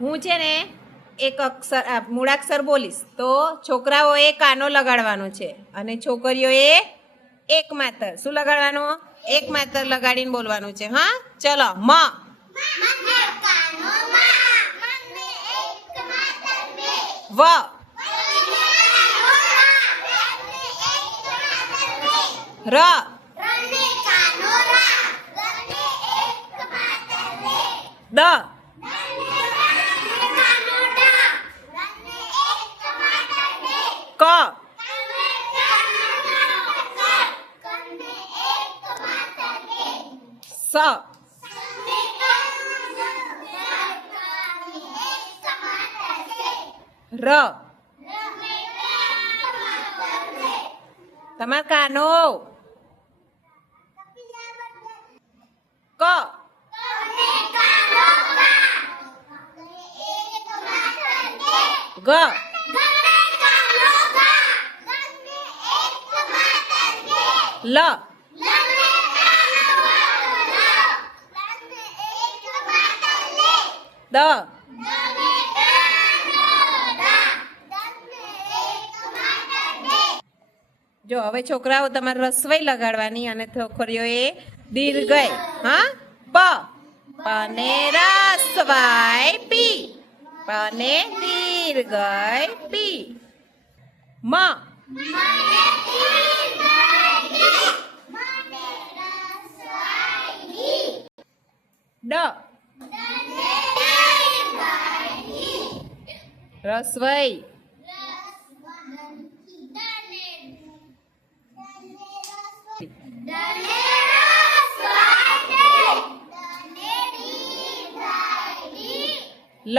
હું છે ને એક અક્ષર મૂળાક્ષર બોલીશ તો છોકરાઓએ કાનો લગાડવાનો છે અને છોકરીઓએ એક માત્ર શું લગાડવાનું? એક માત્ર લગાડીને બોલવાનું છે. હા, ચલો. મ વ ર દ ક સ ર તમાર કાનો ક ગ લ દ જો હવે છોકરાઓ તમારે રસવાઈ લગાડવાની અને છોકરીઓએ દીર્ઘઈ. હા, પ અને રસવાઈ પી અને દીર્ઘઈ પી. મ ડ રસવાઈ લ